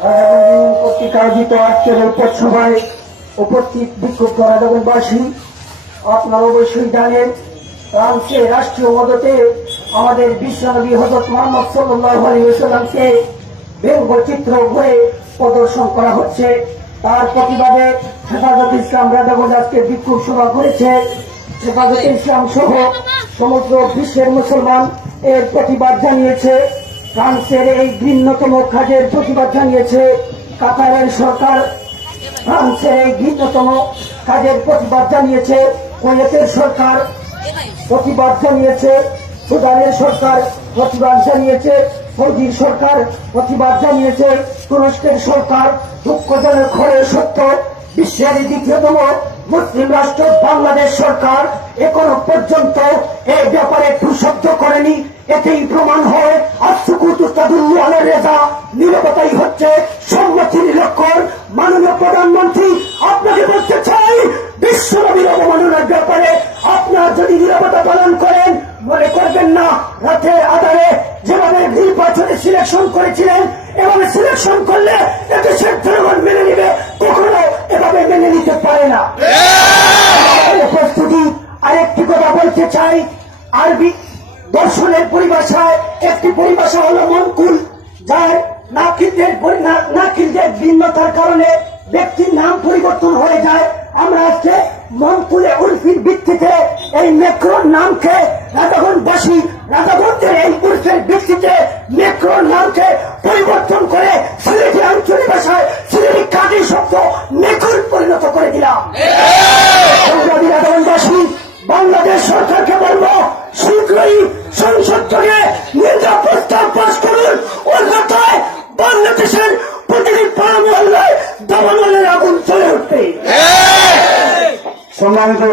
কর্তৃক আয়োজিত আজকের এই পথসভায় উপস্থিত বিক্ষুব্ধ রাজাগঞ্জবাসী আপনারা অবশ্যই জানেন, ফ্রান্সে রাষ্ট্রীয় মদতে আমাদের বিশ্বনবী হজরত মোহাম্মদ সাল্লাহ আলী সাল্লামকে ব্যঙ্গচিত্র হয়ে প্রদর্শন করা হচ্ছে। তার প্রতিবাদে হেফাজত ইসলাম রাজাগঞ্জ আজকে বিক্ষোভ সভা করেছে। হেফাজত ইসলাম সহ সমগ্র বিশ্বের মুসলমান এর প্রতিবাদ জানিয়েছে। ফ্রান্সের এই ঘৃণ্যতম কাজের প্রতিবাদ জানিয়েছে কাতারের সরকার। ফ্রান্সের এই ঘৃণ্যতম কাজের প্রতিবাদ জানিয়েছে কুয়েতের সরকার। প্রতিবাদ জানিয়েছে সুদানের সরকার। প্রতিবাদ জানিয়েছে সৌদির সরকার। প্রতিবাদ জানিয়েছে তুরস্কের সরকার। দুঃখজনক ঘরে সত্য, বিশ্বের দ্বিতীয়তম মুসলিম রাষ্ট্র বাংলাদেশ সরকার এখনও পর্যন্ত এই ব্যাপারে সুশব্দ করেনি। এতেই প্রমাণ হয় নিরবতাই হচ্ছে সম্মতির লক্ষণ মাননীয় প্রধানমন্ত্রী আপনাকে বলতে চাই বিশ্বনবীর অবমাননার ব্যাপারে আপনার যদি নিরাপত্তা পালন করেন মনে করবেন না রাতে আধারে যেভাবে নির্বাচনে সিলেকশন করেছিলেন এভাবে সিলেকশন করলে এদেশের জনগণ মেনে নিবে কখনো এভাবে মেনে নিতে পারে না। উপস্থিতি আরেকটি কথা বলতে চাই আরবি দর্শনের পরিভাষায় একটি পরিভাষা হলো মনকুল, যার নাকিলদের পরি- না- নাকিলদের ভিন্নতার কারণে ব্যক্তির নাম পরিবর্তন হয়ে যায়। আমরা আজকে মনকুলে উর্ফির ভিত্তিতে এই মেক্রোর নামকে রাধাগঞ্জবাসী রাধাগঞ্জের এই উর্ফের ভিত্তিতে মেক্রোর নামকে পরিবর্তন করে সিলেটি আঞ্চলিক ভাষায় সিলেটি কাজী শব্দ মেকুর পরিণত করে দিলাম। সম্মানিত